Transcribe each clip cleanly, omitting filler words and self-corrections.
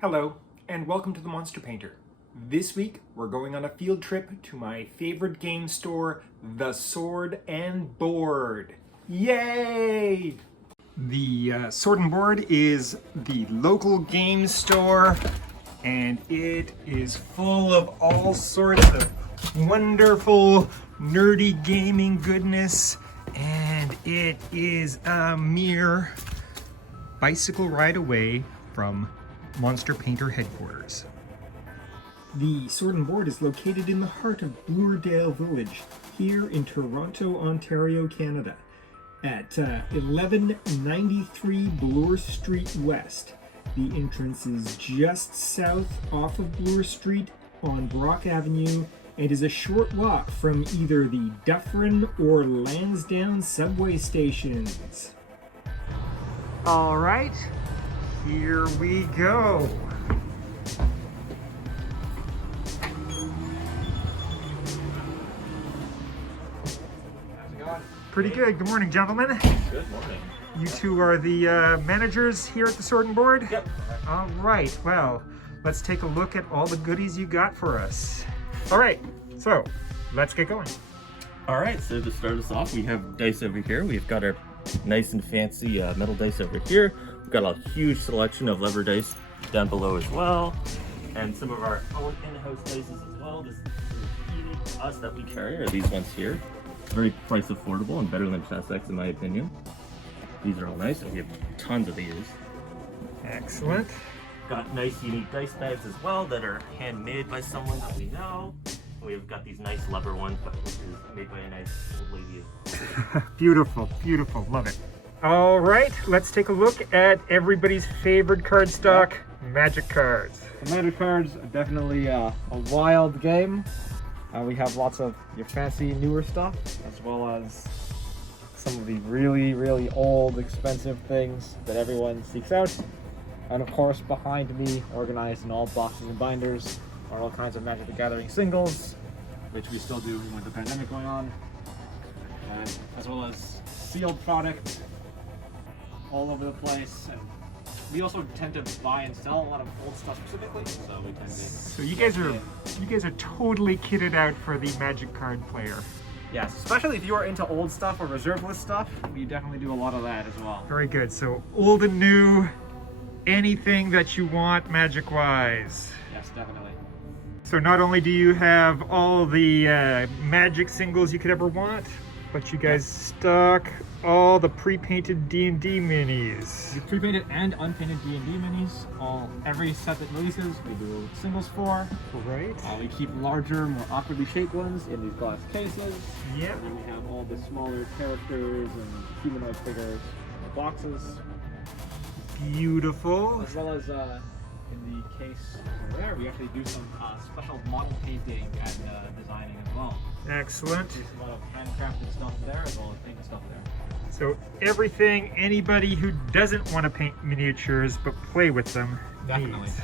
Hello, and welcome to the Monster Painter. This week, we're going on a field trip to my favorite game store, The Sword and Board. Yay! The Sword and Board is the local game store, and it is full of all sorts of wonderful, nerdy gaming goodness, and it is a mere bicycle ride away from Monster Painter headquarters. The Sword and Board is located in the heart of Bloor Village, here in Toronto, Ontario, Canada, at 1193 Bloor Street West. The entrance is just south off of Bloor Street on Brock Avenue and is a short walk from either the Dufferin or Lansdowne subway stations. All right. Here we go. How's it going? Pretty good. Good morning, gentlemen. Good morning. You two are the managers here at the Sword and Board? Yep. All right. Well, let's take a look at all the goodies you got for us. All right. So, let's get going. All right, so to start us off, we have dice over here. We've got our nice and fancy metal dice over here. We've got a huge selection of lever dice down below as well, and some of our own in-house dices as well. This is unique to us that we carry are these ones here. Very price affordable and better than Chess X in my opinion. These are all nice, and we have tons of these. Excellent. Got nice unique dice bags as well that are handmade by someone that we know. We've got these nice lever ones, but this is made by a nice old lady. Beautiful, beautiful. Love it. All right, let's take a look at everybody's favorite cardstock, Magic cards. The Magic cards are definitely a wild game. We have lots of your fancy newer stuff, as well as some of the really, really old, expensive things that everyone seeks out. And of course, behind me, organized in all boxes and binders, are all kinds of Magic the Gathering singles, which we still do with the pandemic going on, and as well as sealed product all over the place. And we also tend to buy and sell a lot of old stuff specifically, so we tend to. So you guys are totally kitted out for the Magic card player. Yes, especially if you are into old stuff or reserve list stuff, we definitely do a lot of that as well. Very good. So old and new, anything that you want Magic-wise. Yes, definitely. So not only do you have all the Magic singles you could ever want, but you guys stock all the pre-painted D&D minis. We pre-painted and unpainted D&D minis. Every set that releases, we do singles for. Right. We keep larger, more awkwardly shaped ones in these glass cases. Yep. And then we have all the smaller characters and humanoid figures in the boxes. Beautiful. As well as in the case over there, we actually do some special model painting and designing as well. Excellent. There's a lot of handcrafted stuff there as well as painted stuff there. So everything anybody who doesn't want to paint miniatures but play with them Definitely. needs.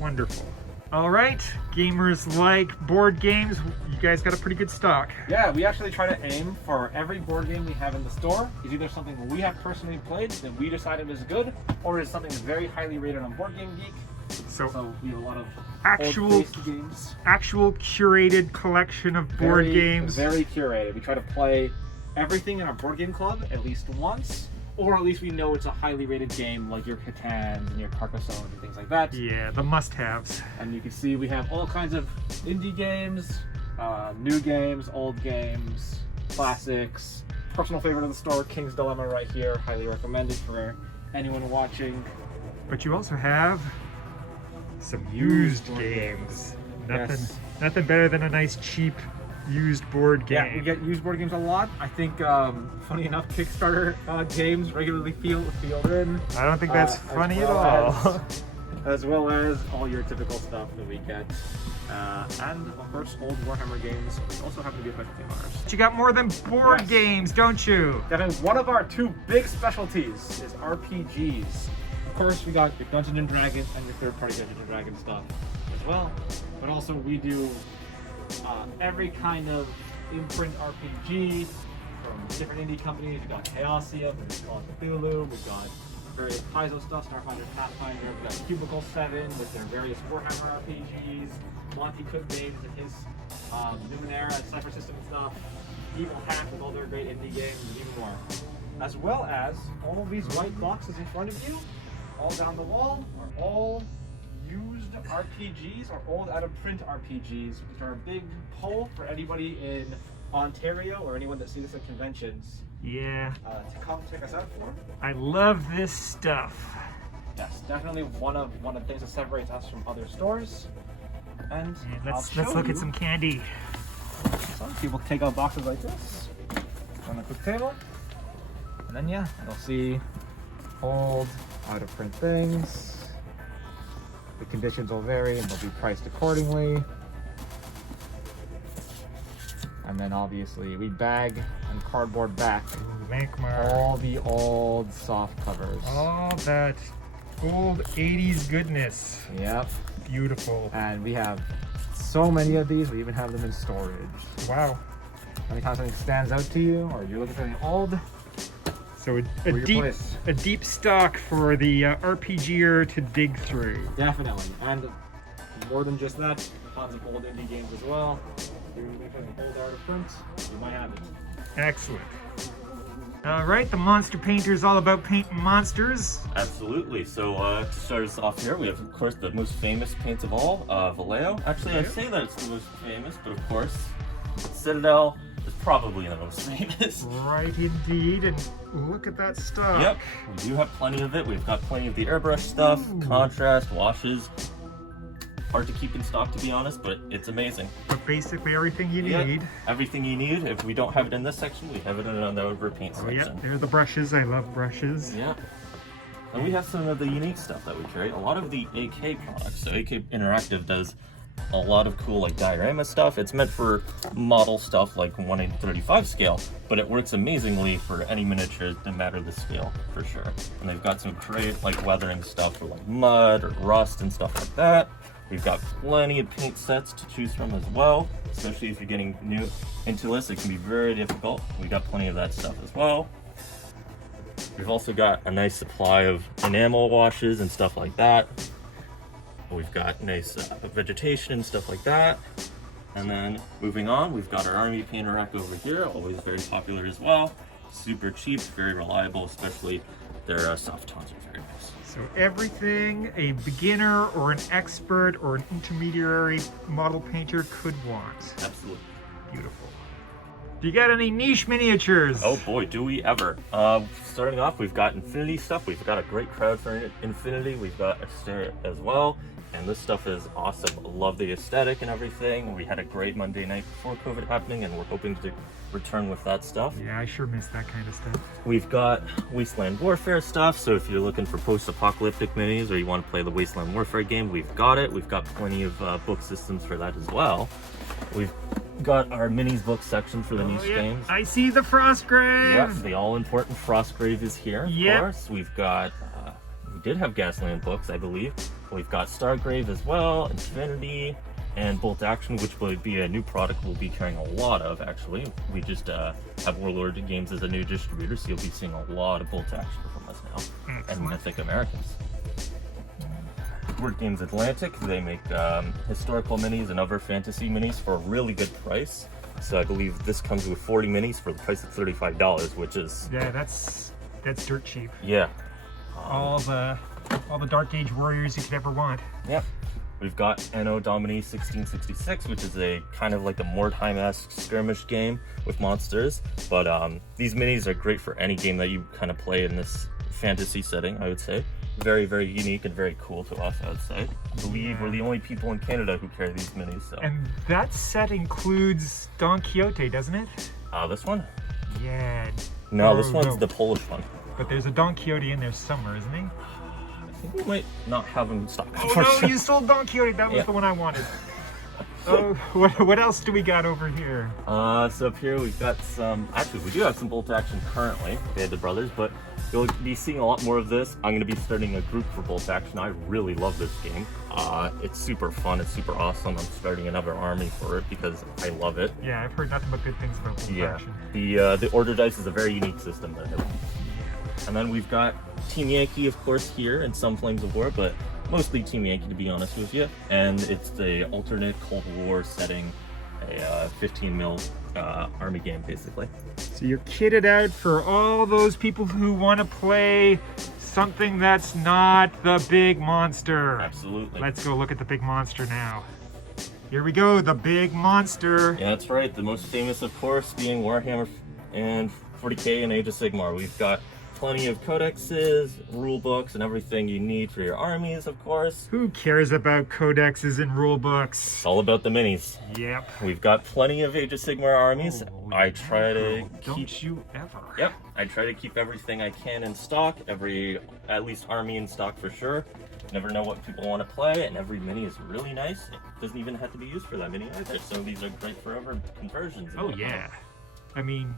Wonderful. All right, gamers like board games, you guys got a pretty good stock. Yeah, we actually try to aim for every board game we have in the store is either something we have personally played that we decided is good, or is something very highly rated on Board Game Geek. So we have a lot of old-based games. Actual curated collection of board games. Very curated. We try to play everything in our board game club at least once, or at least we know it's a highly rated game like your Catans and your Carcassonne and things like that. Yeah, the must-haves. And you can see we have all kinds of indie games, new games, old games, classics. Personal favorite of the store, King's Dilemma right here. Highly recommended for anyone watching. But you also have some used board games. Yes. Nothing better than a nice cheap used board game. Yeah, we get used board games a lot. I think, funny enough, Kickstarter games regularly field in. I don't think that's funny at all. As well as all your typical stuff that we get. And of course, old Warhammer games, which also happen to be a specialty of ours. But you got more than board Yes. games, don't you? That is one of our two big specialties is RPGs. Of course, we got your Dungeons and Dragons and your third-party Dungeons and Dragons stuff as well. But also, we do every kind of imprint RPG from different indie companies. We've got Chaosium, we've got Cthulhu, we've got various Paizo stuff, Starfinder, Pathfinder. We've got Cubicle 7 with their various Warhammer RPGs, Monty Cook Games and his Numenera and Cypher System stuff, Evil Hack with all their great indie games, and even more. As well as all of these white boxes in front of you, all down the wall, are all used RPGs or old out-of-print RPGs, which are a big pull for anybody in Ontario or anyone that sees us at conventions Yeah. to come check us out for. I love this stuff. Yes, definitely one of the things that separates us from other stores. And Let's look at some candy. Some people take out boxes like this on the quick table, and then yeah, you'll see old, out-of-print things. The conditions will vary and they'll be priced accordingly. And then obviously we bag and cardboard back Sigmar. all the old soft covers. All that old 80s goodness. Yep. Beautiful. And we have so many of these, we even have them in storage. Wow. Anytime something stands out to you, or you're looking for something old, So your place. a deep stock for the RPGer to dig through. Definitely. And more than just that, tons of old indie games as well. If you're looking for an old art of print, you might have it. Excellent. All right, the Monster Painter is all about painting monsters. Absolutely. So to start us off here, we have, of course, the most famous paints of all, Vallejo. Actually, I say that it's the most famous, but of course, Citadel is probably the most famous. Right, indeed. And look at that stuff. Yep, we do have plenty of it. We've got plenty of the airbrush stuff, contrast, washes. Hard to keep in stock, to be honest, but it's amazing. But basically everything you need. Everything you need. If we don't have it in this section, we have it in another paint Oh, section. yep, there are the brushes. I love brushes. Yeah. And we have some of the unique stuff that we carry. A lot of the AK products. So AK Interactive does a lot of cool like diorama stuff. It's meant for model stuff like 1/835 scale, but it works amazingly for any miniatures, no matter the scale, for sure. And they've got some great like weathering stuff for like mud or rust and stuff like that. We've got plenty of paint sets to choose from as well, especially if you're getting new into this. It can be very difficult. We got plenty of that stuff as well. We've also got a nice supply of enamel washes and stuff like that. We've got nice vegetation and stuff like that. And then moving on, we've got our army painter rack over here, always very popular as well. Super cheap, very reliable, especially their soft tones are very nice. So everything a beginner or an expert or an intermediary model painter could want. Absolutely. Beautiful. Do you got any niche miniatures? Oh boy, do we ever. Starting off, we've got Infinity stuff. We've got a great crowd for Infinity. We've got Aster as well. And this stuff is awesome. Love the aesthetic and everything. We had a great Monday night before COVID happening, and we're hoping to return with that stuff. Yeah, I sure miss that kind of stuff. We've got Wasteland Warfare stuff, so if you're looking for post-apocalyptic minis or you want to play the Wasteland Warfare game, we've got it. We've got plenty of book systems for that as well. We've got our minis book section for the niche games. I see the Frostgrave. Yep, the all-important Frostgrave is here, Yep. of course. We've got, we did have Gasland books, I believe. We've got Stargrave as well, Infinity, and Bolt Action, which will be a new product we'll be carrying a lot of, actually. We just have Warlord Games as a new distributor, so you'll be seeing a lot of Bolt Action from us now. Excellent. And Mythic Americans. Board Games Atlantic, they make historical minis and other fantasy minis for a really good price. So I believe this comes with 40 minis for the price of $35, which is... Yeah, that's dirt cheap. Yeah. All the Dark Age warriors you could ever want. Yep. We've got Anno Domini 1666, which is a kind of like a Mordheim-esque skirmish game with monsters. But these minis are great for any game that you kind of play in this fantasy setting, I would say. Very, very unique and very cool to us, I would say. I believe we're the only people in Canada who carry these minis, so. And that set includes Don Quixote, doesn't it? This one? Yeah. No, this Oh, one's no. the Polish one. But there's a Don Quixote in there somewhere, isn't he? I think we might not have them in stock. Oh no, you sold Don Quixote. That was Yeah. the one I wanted. Oh, what else do we got over here? So up here we've got some, actually we do have some Bolt Action currently, Band Brothers, but you'll be seeing a lot more of this. I'm going to be starting a group for Bolt Action. I really love this game. It's super fun, it's super awesome. I'm starting another army for it because I love it. Yeah, I've heard nothing but good things about Bolt Yeah, Action. the order dice is a very unique system. That And then we've got Team Yankee, of course, here in some Flames of War, but mostly Team Yankee, to be honest with you. And it's the alternate Cold War setting, a 15 mil army game, basically. So you're kitted out for all those people who want to play something that's not the big monster. Absolutely. Let's go look at the big monster now. Here we go, the big monster. Yeah, that's right. The most famous, of course, being Warhammer and 40k and Age of Sigmar. We've got plenty of codexes, rule books, and everything you need for your armies, of course. Who cares about codexes and rule books? It's all about the minis. Yep. We've got plenty of Age of Sigmar armies. I try to Don't keep... you ever. Yep, I try to keep everything I can in stock, at least army in stock for sure. Never know what people want to play, and every mini is really nice. It doesn't even have to be used for that mini either, so these are great for other conversions. Oh yeah. I mean,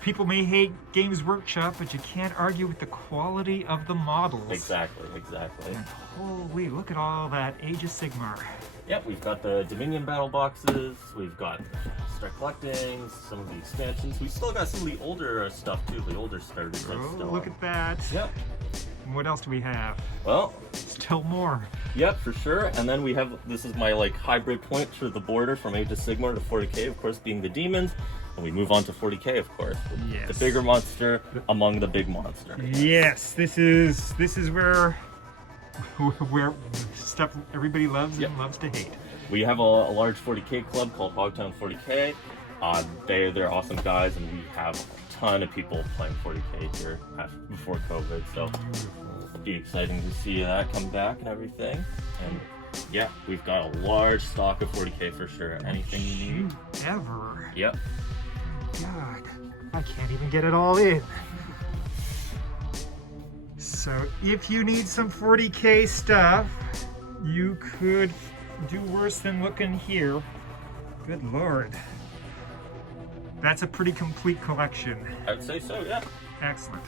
people may hate Games Workshop, but you can't argue with the quality of the models. Exactly, exactly. And holy, look at all that Age of Sigmar. Yep, we've got the Dominion battle boxes, we've got Start Collecting, some of the expansions. We still got some of the older stuff too, the older starters. Oh, look at that. Yep. And what else do we have? Well, still more. Yep, for sure. And then we have, this is my like hybrid point to the border from Age of Sigmar to 40k, of course, being the demons. And we move on to 40k, of course. Yes. The bigger monster among the big monster. Yes, this is where stuff everybody loves and loves to hate. We have a large 40k club called Hogtown 40k. They're awesome guys, and we have a ton of people playing 40k here before COVID. So it'll be exciting to see that come back and everything. And yeah, we've got a large stock of 40k for sure. Anything you need. Ever. Yep. God, I can't even get it all in. So if you need some 40k stuff, you could do worse than looking here. Good Lord. That's a pretty complete collection. I'd say so, yeah. Excellent.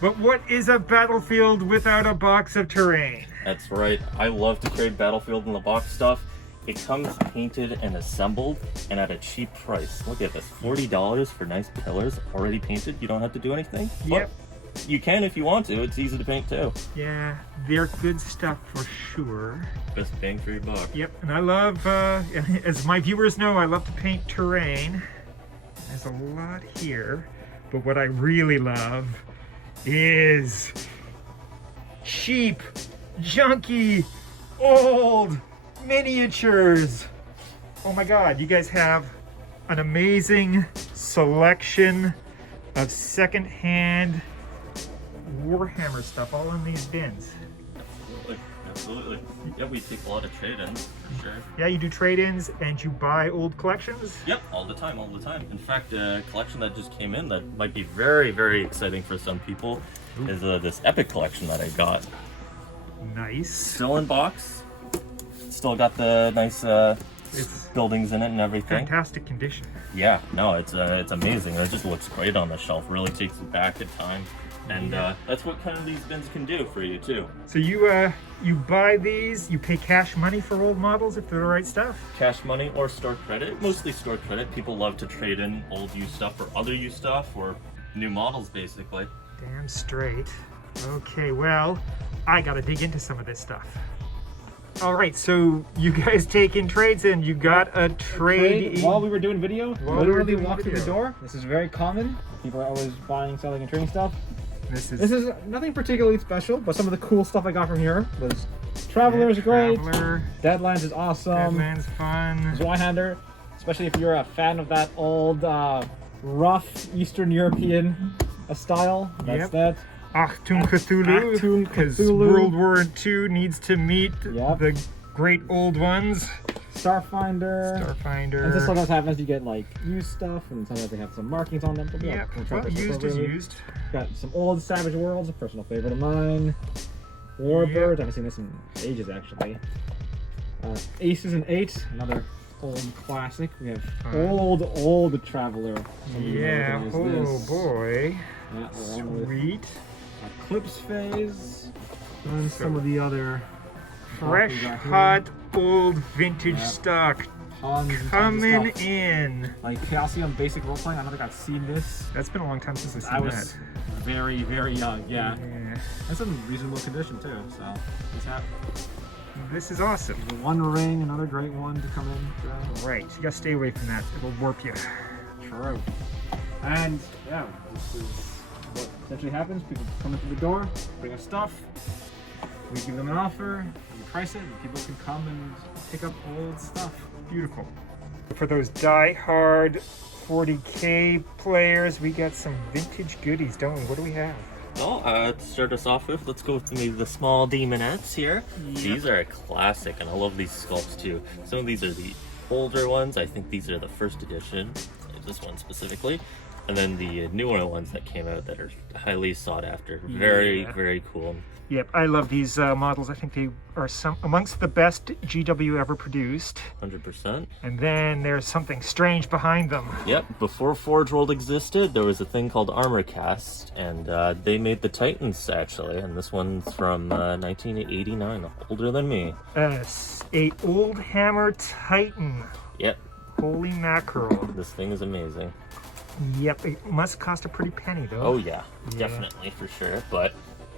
But what is a battlefield without a box of terrain? That's right. I love to trade Battlefield in the box stuff. It comes painted and assembled and at a cheap price. Look at this, $40 for nice pillars already painted. You don't have to do anything. Yep. But you can if you want to. It's easy to paint too. Yeah, they're good stuff for sure. Best bang for your buck. Yep, and I love, as my viewers know, I love to paint terrain. There's a lot here, but what I really love is cheap, junky, old miniatures. Oh my god, you guys have an amazing selection of secondhand Warhammer stuff all in these bins. Absolutely, absolutely. Yeah, we take a lot of trade-ins, for sure. Yeah, you do trade-ins and you buy old collections? Yep, all the time, all the time. In fact, a collection that just came in that might be very, very exciting for some people is this epic collection that I got. Nice. Still in box. Still got the nice buildings in it and everything. Fantastic condition. Yeah, no, it's amazing. It just looks great on the shelf. Really takes you back in time, and that's what kind of these bins can do for you too. So you buy these, you pay cash money for old models if they're the right stuff? Cash money or store credit. Mostly store credit. People love to trade in old used stuff for other used stuff or new models, basically. Damn straight. Okay, well, I gotta dig into some of this stuff. All right, so you guys take in trades and you got a trade while we were doing video. While we were doing walked through the video. door. This is very common. People are always buying, selling, and trading stuff. This This is nothing particularly special, but some of the cool stuff I got from here was Traveler is great. Traveler, Deadlands is awesome. Deadlands fun. Zweihander, especially if you're a fan of that old rough Eastern European style. That's Yep. that. Achtung Cthulhu, Achtung because Cthulhu. World War II needs to meet Yep. the great old ones. Starfinder. Starfinder. And this sometimes happens, you get like used stuff, and sometimes they have some markings on them. But Yep, well, this used is really. used. Got some old Savage Worlds, a personal favorite of mine. Warbird, I haven't seen this in ages actually. Aces and Eight, another old classic. We have old Traveler. Yeah, oh This. boy. Yeah, along with Sweet. Eclipse Phase, and some of the other Fresh, stuff we got here. hot, old vintage Yep. stock. tons and tons coming of stuff. in. Like Chaosium Basic Role Playing, I don't think I've seen this. That's been a long time since I've seen I was very, very young, yeah. Yeah. It's in reasonable condition too, so it's happy. This is awesome. The One Ring, another great one to come in. Right, you gotta stay away from that. It'll warp you. True. And yeah, this is what essentially happens. People come into the door, bring us stuff, we give them an offer, we price it, and people can come and pick up old stuff. Beautiful. For those die-hard 40K players, we got some vintage goodies, don't we? What do we have? Well, to start us off with, let's go with maybe the small demonettes here. Yep. These are a classic, and I love these sculpts too. Some of these are the older ones. I think these are the first edition, this one specifically. And then the newer ones that came out that are highly sought after. Very, Yeah. very cool. Yep, I love these models. I think they are some amongst the best GW ever produced. 100%. And then there's something strange behind them. Yep, before Forge World existed, there was a thing called Armor Cast, and they made the Titans, actually. And this one's from 1989, older than me. A old hammer Titan. Yep, Holy mackerel. this thing is amazing. Yep, it must cost a pretty penny though. Oh yeah, definitely, for sure. But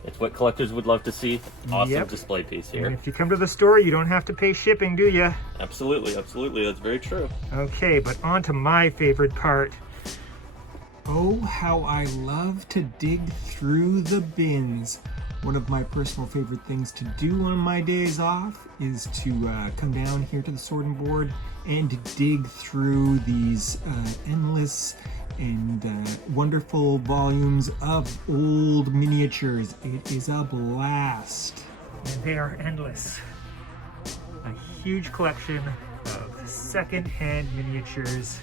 it's what collectors would love to see. Awesome Yep. display piece And here. if you come to the store, you don't have to pay shipping, do you? Absolutely, absolutely, that's very true. Okay, but on to my favorite part. Oh, how I love to dig through the bins. One of my personal favorite things to do on my days off is to come down here to the Sword and Board and dig through these endless and wonderful volumes of old miniatures. It is a blast. And they are endless. A huge collection of second-hand miniatures.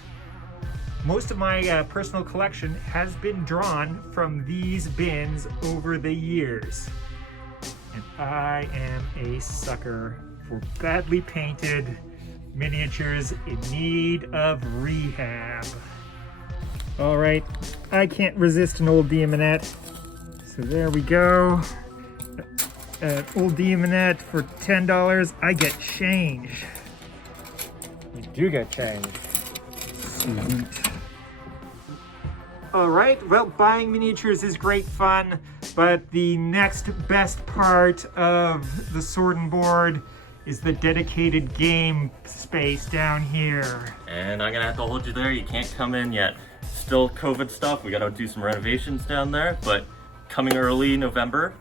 Most of my personal collection has been drawn from these bins over the years. And I am a sucker for badly painted miniatures in need of rehab. All right, I can't resist an old Diamonette. So there we go. Old Diamonette for $10. I get change. You do get change. Sweet. All right, well, buying miniatures is great fun, but the next best part of the Sword and Board is the dedicated game space down here. And I'm gonna have to hold you there. You can't come in yet. Still COVID stuff. We gotta do some renovations down there, but coming early November,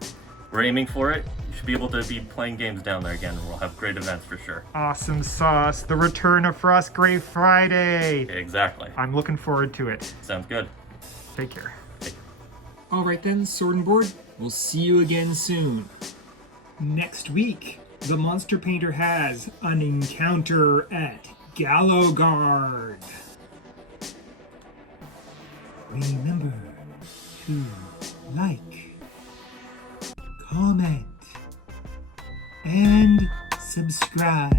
we're aiming for it. You should be able to be playing games down there again, and we'll have great events for sure. Awesome sauce, the return of Frostgrave Friday. Exactly. I'm looking forward to it. Sounds good. Take care. All right then, Sword and Board, we'll see you again soon. Next week, the Monster Painter has an encounter at Gallowgard. Remember to like, comment, and subscribe.